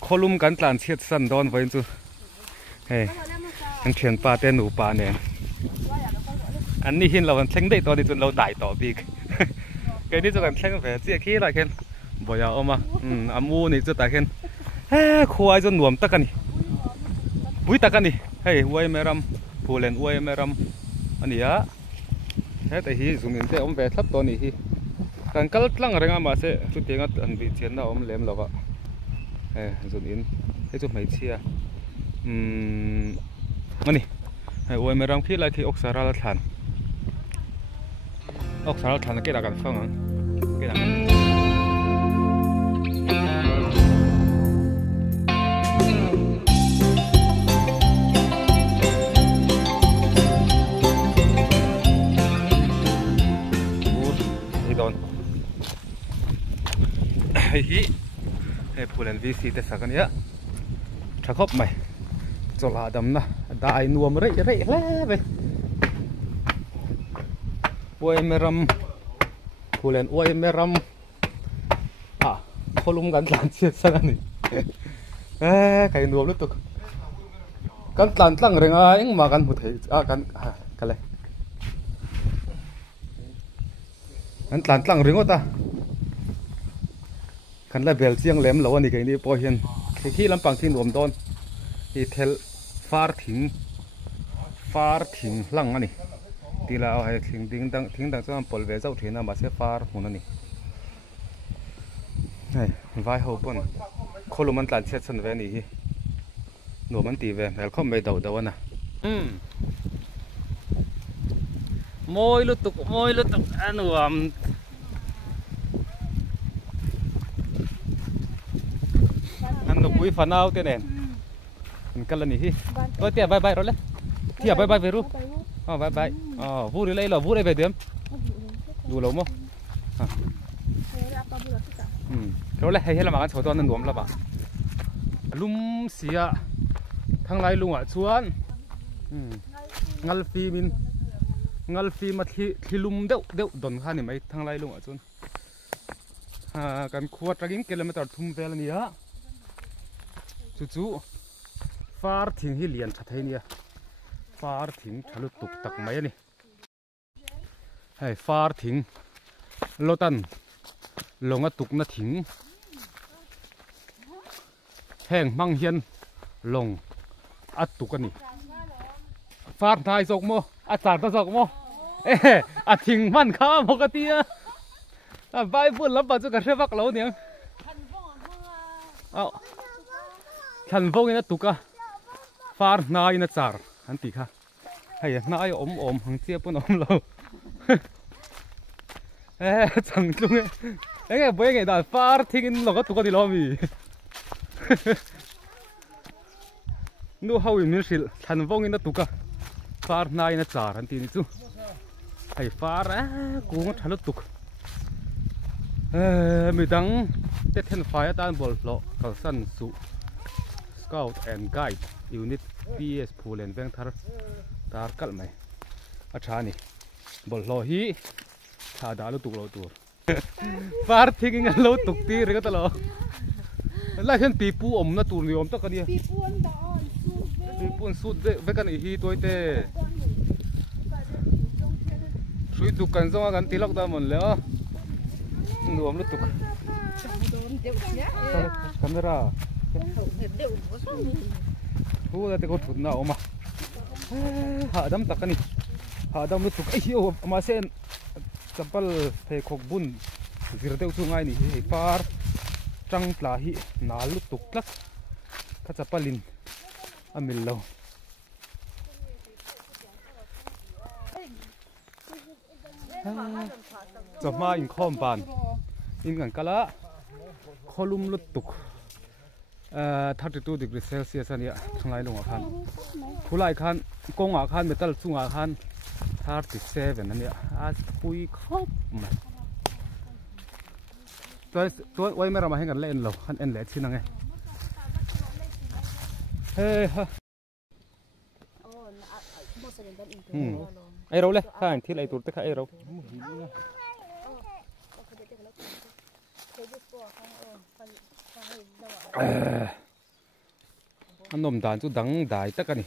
Kolum kan tlan chiat san don voin chu hey an thian pa te nu pa ne an ni hin lo an thleng dei to ni chun lo dai to bik ke ni chu kan thleng ve chi khi la khen boya oma amu ni chu ta khen khuai chu nuam takani pui takani hey uai meram phulen uai meram ania he te hi zungin te om ve thlap to ni hi kan kal tlang renga ma se chu tenga an bi chen na om lem lova zoom in cái chụp mấy chia mani ôi mày đang phi lại thì oxara là thàn là cái là cần phong cái là hi don hi Pulen VC te sakan ya thakop mai chola dam na dai nuam rei le ve oi meram Pulen oi meram kolum kan tlan chiat sanani kai nuam lu tuk kan tlan tlang renga eng ma kan hu thei kan kale kan tlan tlang ringo ta kan la bel chiang lem lo ani kai ni po hian khi lampang thin rom don i thel far thing hlang ani tila hai thing ding dang cham pol ve zau thina ma se far hun ani hai vai ho pon kholuman tlan chet san ve ni hi no man ti ve mel khom me dau ana moi lu tuk anuam Quý phần nào thế này, cái là gì? Tôi tiệt bye bye rồi đấy, tiệt bye bye về ru, bye bye, vu đi lấy là vu đây về điểm, đủ lâu không? Rồi lấy hay là mà cái chỗ đó nó nuông là bà, lum xìa, thằng lại lung à chuan, ngal phi mà thi lum đậu đòn khan này mấy thằng lại lung à chuan, cái khuất ra cái km thum về là gì á? Chú far thing hi lian that hai nia far thing thalu tuk tak mai ani hai far thing lotan longa tuk na thing heng mang hian long atuk ani far thai jok mo char ta jok mo thing man kha mo ka tia vai bun lam pa chu ka revak lo niang Thần vô cái tuka far nai na char han ti kha hay nai om hang chia pon om lo chẳng chung cái bơi cái đó far thing lo cái tuka đi lo mi nu hau in sil thần vô cái tuka far nai na char han ti ni chu hay far cũng thalo tuk mi dang te then fire tan bol lo kal san su Scout and Guide Unit PS Pulen veng tar kal mai achani bol lo hi tha da lu tuk lo tur far thinking lo tuk ti re ka lo la hen pi pu om na tur ni om ta ka ni pi pu sut ve kan hi toi te sui tu kan zonga kan tilok da mon le nuam lu tuk camera Hú là cái thụt nào mà hạ đâm tắc anh hạ đâm lúc ấy hiểu mà sen chapal thề khóc bún giờ tiêu chung ai nỉ phar trăng là hi nà lúc tục lắc các chapalin amil lâu chọc ma in khom bàn in gần cả lá kolum lúc tục 32 degrees Celsius anh ạ, thằng này luôn à khan, phụ lại khan, công à khan, metal chung à khan, 37 anh ạ, pui khóc mà, tôi quay mấy mà hay gần lên lầu, khan em lẽ xin nghe, ai đâu lên, khan thì lại tụt tới ai đâu. อันนมด่านจุดดังได้ตะกันนี่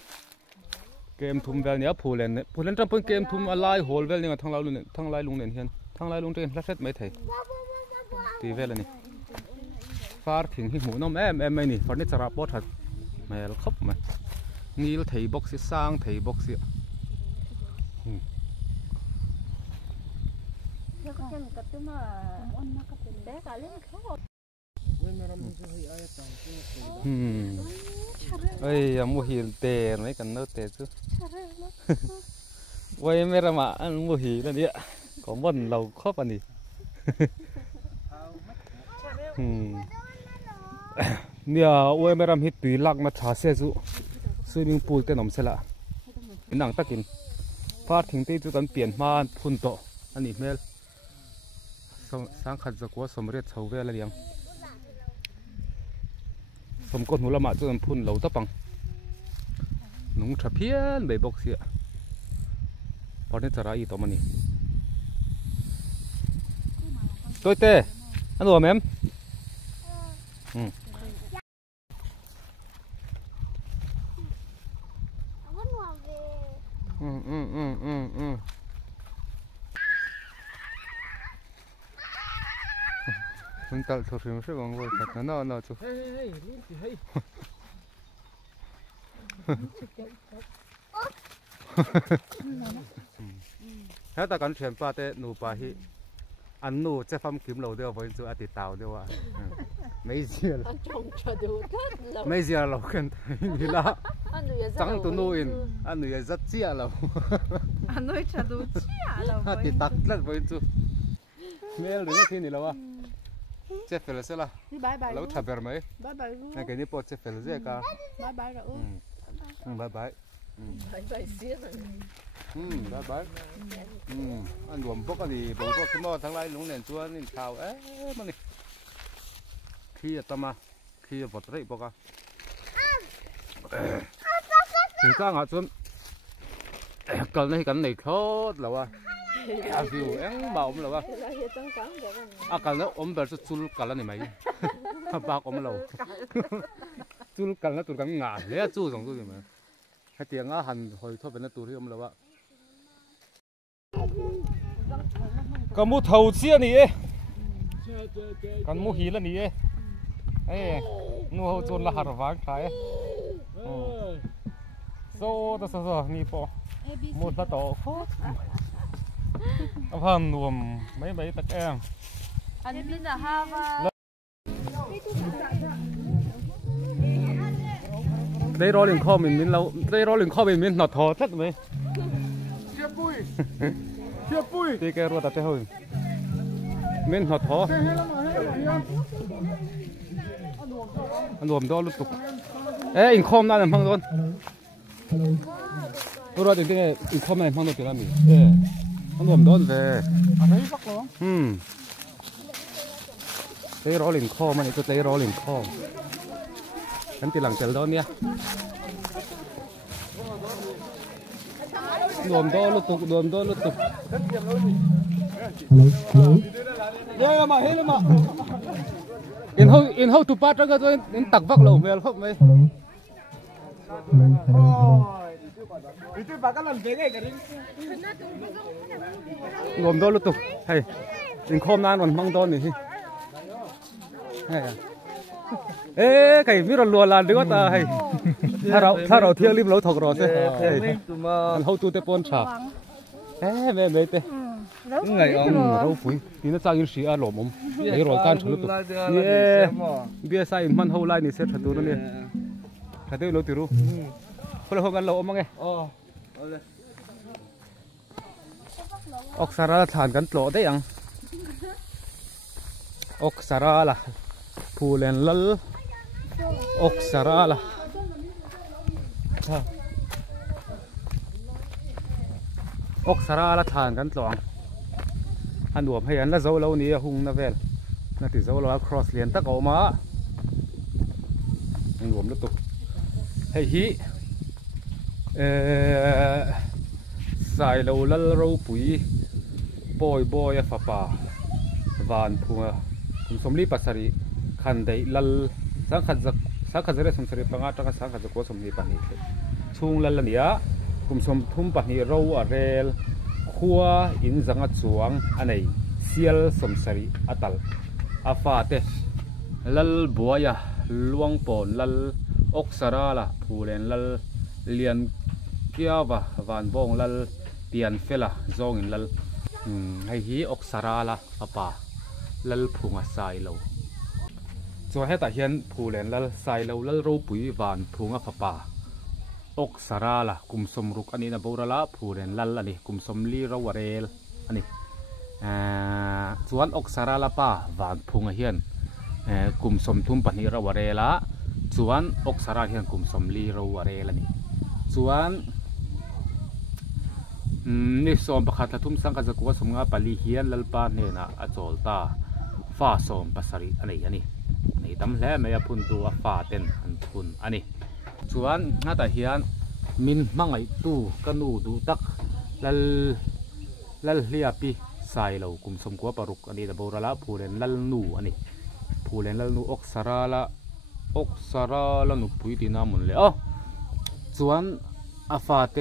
เกมทุ่มเวลเนี่ยผู้เล่นจำเป็นเกมทุ่มอะไรโหลเวลเนี่ยทั้งเราลุงเนี่ยทั้งไรลุงเนี่ยเห็นทั้งไรลุงเรียนรัดเซ็ตไม่ไทยตีเวลนี่ฟาร์ถึงหิ้งหูน้องไม่นี่ฟาร์นี่จะรับปอดหัดไม่ละครบไหมนี่เราไทยบ็อกซ์สร้างไทยบ็อกซ์เอ้ยมูฮิลเตะไม่กันเนื้อเตะซุไว้ไม่ละมาอันมูฮิลเนี่ยก็มันเราครบอันนี้เนี่ยไว้ไม่ละฮิตตุยลักมาชาเสซุสวิมมิ่งพูลเต้นน้ำเสละหนังตะกินฟาดทิ้งตีจุดนั้นเปลี่ยนมาพุ่นโตอันนี้เมลสังขัดจะกว่าสมเร็จชาวเวลเลียงสมกดหูละมาจุดนั้นพุ่นเหลาตะปังนุ่งทะเพียนใบบอกเสียพอนี้จะร้ายต่อมันนี่ตัวเต้อันตัวแม่มันตัดสุดที่มันใช่บ้างว่าสัตว์นั่นน่ะจุเฮ้ยถ้าตะกันเฉียนปลาเต้หนูปลาฮิอันนู้จะฟังคิมเราเดียวไปจูอติตาวเดียวว่าไม่เสียไม่เสียเรากันนี่ละจังตัวนู้นอันนู้ยังจัดเสียเราอันนู้จะดูเสียเราติดตักแล้วไปจูเมื่อหรือที่นี่แล้ววะเจ็บเฟลเซ่ละแล้วทับแบบไหมนั่นแค่นี้พอเจ็บเฟลเซ่กันบายเสียบายอันรวมพวกกันดีพวกขึ้นมาทั้งไรลุงเนี่ยชัวนี่ข่าวมันนี่ขี้ตะมาขี้ปวดไรพวกกันถึงก้างอ่ะชวนกันให้กันในโคตรแล้ววะอาฟิวเบาแล้ววะกันแล้วแบบจุลกันแล้วนี่ไหมปากเราจุลกันแล้วตัวกันงานเลยจู่สองตัวอยู่ไหมให้เตียงหันหอยทอดเป็นตัวที่แล้ววะก็มูเท่าเสียนี่กันมูหีแล้วนี่นู่นจนละหาร์ฟังใครโซ่ตัวนี่พอมูละต่อพันรวมไม่ตะแกงอันนี้นะฮะได้รอหนึ่งข้อมินเราได้รอหนึ่งข้อมินหนอทอทัดไหมเชี่ยปุ้ยตีแกรัวตัดเท้ามินหนอทออันรวมดอลุตุกอินคอมนั่นพังโดนตัวเราจริงๆอินคอมนั่นพังโดนเป็นอะไรอันรวมดอนเซ่ได้รอหนึ่งข้อมันก็ได้รอหนึ่งข้อฉันตีหลังเจอดอนเนี่ยรวมดอนลุตุกเดี๋ยวมาเฮ้ยมาอินเฮาตุปัดแล้วก็ตัวอินตักฟักเราเมลพบไหมรวมดอนลุตุกให้อินคอมนานวันมังดอนนี่สิไก่มีรถลัวลานดีกว่าตาให้ถ้าเราเที่ยวริมเราถกรอใช่มันเขาตัวเตปอนฉาแม่เตไงเราปุ๋ยนี่น่าจะยินเสียอารมณ์ไอ้รอยการฉลุตุเบี้ยใส่มันเขาไล่นี่เสร็จถัดตัวนั่นเนี่ยถัดตัวเราติรู้เพราะเรากันเราเอามาไงออกสาระฐานกันโปรได้ยังออกสาระล่ะผู้เล่นลัลอกสาระล่ะอกสาระละทานกันตลอดอันรวมให้อันละเจ้าเรานี่หุ่งนะเวลนั่นที่เจ้าเรา cross เลียนตะเกามาอันรวมแล้วตุกให้ฮีใส่เราลัลเราปุ๋ยบอยฟ้าป่าวานพัวผมสมรีปัสสรี ขันได้ลัลสังขัดจะได้สมสริปงาจักสังขัดจะกัวสมนีปนิช่วงลัลเนี่ยกุมสมทุ่มปนิเราอเรลขัวอินจังจวงอันไหนเซียลสมสริอัตัลอาฟาเตลัลบัวยาลวงปนลัลอกสระละผู้เล่นลัลเลียนเกี่ยววะวันบงลัลเตียนเฟล่าจงอินลัลไอ้ฮีอกสระละป่าลัลพุงอาศัยเราจอยให้ตาเห็นผู้เล่นลัลใส่เราลัลรูปุยวันพุงอาป่าอกสระละกุมสมรุกอันนี้นะบุระละผู้เล่นลัลอันนี้กุมสมลีเราวเรลอันนี้ส่วนอกสระละป่าวันพุงอาเห็นกุมสมทุ่มปนิเราวเรละส่วนอกสระเห็นกุมสมลีเราวเรลนี่ส่วนนี่สมประคัตทุ่มสังกัดกัวสมงาปลีเฮียนลัลปาเนนะอโจลตาฟ้าสมปัสริอันนี้นี่ตั้มแล้วไม่พุ่นตัวฟ้าเต็นอันพุ่นอันนี้ส่วนหน้าตาเฮียนมินมังไอตู้กันนูดูตักลัลเลียปีใส่เรากุมสมกัวปรุกอันนี้ตะโบราละผู้เล่นลัลนูอันนี้ผู้เล่นลัลนูอกสระละนุปุยตีน้ำมันเลยอ๋อส่วนอาฟาเต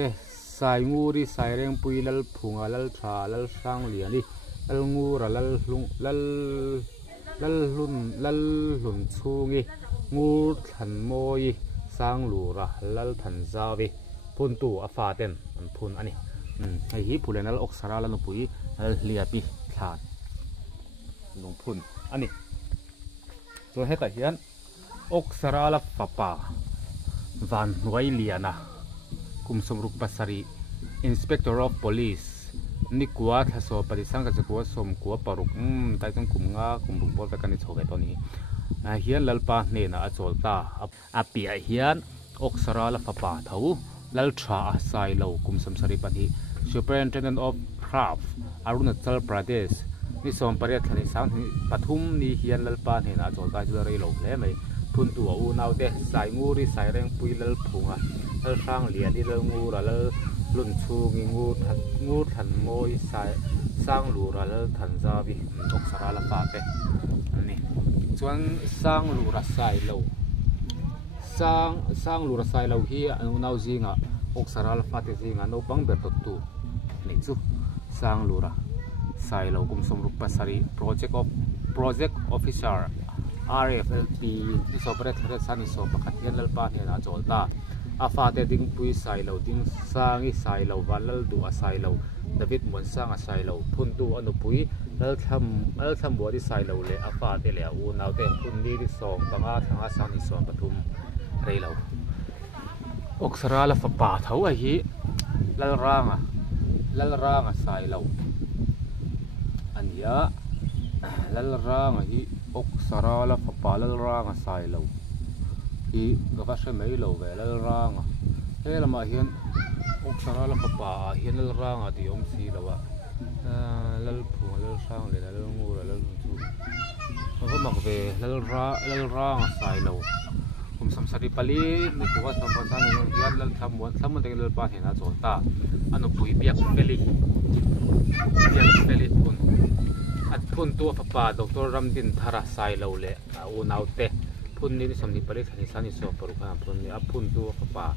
ใส่งูดิใส่เร่งปุยลัลพุงลัลชาลัลช่างเหลียนี่ลัลงูระลัลลุงลัลลุนชูงีงูทันโมยสร้างหลูระลัลทันซาวิพุ่นตู่อาฟาเตนมันพุ่นอันนี้ไอ้ฮีผู้เล่นลัลอกสระละนุปุยลัลเลียปีขาดลงพุ่นอันนี้ส่วนให้ตาเฮียนอกสระละป่าวันไวเลียนะกุมสมรุกปัสริ Inspector of Police นี่กัวทศปฏิสังกัจกัวสมกัวปรุกไต่ต้องกุมงากุมบุกบอลไปกันในโฉกตอนนี้เฮียนลัลปาเนนะอโจลตาอาปีเฮียนอกสระละป่าเท่าลัลทราไซโลกุมสมสริปันฮี Superintendent of Craft อรุณจัลประเทศนี่สมปริยัติในสังปฐุมนี่เฮียนลัลปาเนนะอโจลตาจุลเรโลเลยไหมพุ่นตัวอูนาวเตใส่งูริใส่แรงปุยลัลพุงลัลช่างเหลียนี่ลัลงูระลัลลุนชูงูทันโมยใส่สร้างหลูระลัลทันซาวิอกสระละฟ้าเตนี่ส่วนสร้างหลูระใส่เราสร้างหลูระใส่เราที่อูนาวจิงอกสระละฟ้าเตจิงโนบังเบตตุนี่จูสร้างหลูระใส่เรากุมสมรุปปัสริ Project Officer RFLT ที่สอบประเทศสันนิษฐานประคัตเฮียนลัลปาเนนะโจลตาอาฟาเตดิ้งปุยใส่เราดิ้งสร้างใส่เราวันลัลดูอาใส่เราดาวิดมวนสร้างอาใส่เราพุ่นตัวอนุปุยลัลทำบัวที่ใส่เราเลยอาฟาเตเลยอูนาวเตพุ่นนี้ที่สองบังอาทางอาสันนิษฐานปฐุมเรเราอกสระละฝป่าเท่าไอ้ฮีลัลร่างใส่เราอันนี้ลัลร่างฮีอกสระละป่าลัลร่างใส่เราฮีก็ว่าใช่ไหมเราเวลัลร่างเฮ้ยเรามาเห็นอกสระละป่าเห็นลัลร่างที่อมสีเราว่าลัลพุงลัลช่างเลยลัลงูลัลชูมันก็มักเวลัลร่างใส่เราผมสมสริปลีนี่ก็ว่าสมภาษาเนี่ยยันลัลทำมันแต่ลัลปาเห็นนะโจลตาอันนู้นปุยเปียกเฟลิพุ่นตัวป่าดรรัมดินธาราไซเราเลยอูนาวเตพุ่นนี้สมนิปริสันนิสันนิสโอปรุขานพุ่นนี้พุ่นตัวป่า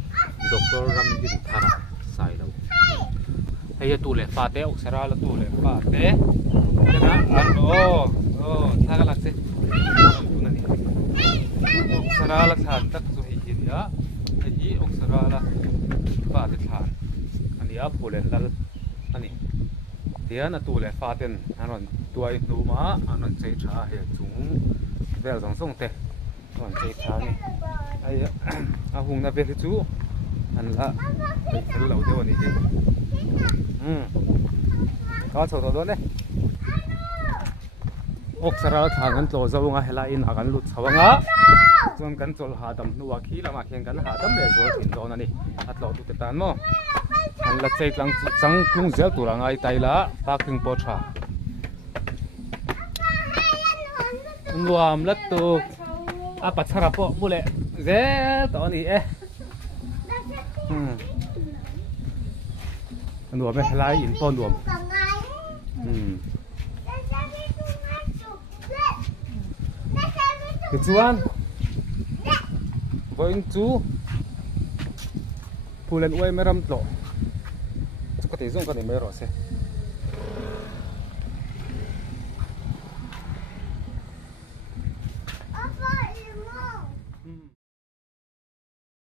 ดรรัมดินธาราไซเราเฮียตัวเล็กป่าเตอกสระละตัวเล็กป่าเตนะอันโอ้ท่ากันลักเซตัวนั้นอกสระละฐานตักสุหินยะฮีอกสระละป่าเตฐานอันนี้ผู้เล่นละอันนี้เดี๋ยวนะตัวเล็กป่าเต็นอันนั้นตัวอินดูมาอันนั้นใจช้าเหี้ยจุงเวลสองส่งเตะอันนั้นใจช้านี่ไอ้หุงน่ะเป็นจูอันละไปเสร็จแล้วเดี๋ยวนี้ก็สดๆด้วยอกสระทางกันโจลจะวงเฮลาอินอากันลุดสว่างจนกันโจลหาดำนัวขี้ละมาเขียนกันหาดำเลยโจลถิ่นโดนนี่อัดหลอดตุกตานมั้งอันละใจกลางจังกรุงเซลตัวละไงไตละปากถึงปอชารวมแล้วตัวปัจฉราปะบุเล่เจ้ตอนนี้รวมไม่หลายอินปอนรวม cái chuan với chú phụ lên uai mấy ram lộ chú có thể dùng cái này mấy rồi xem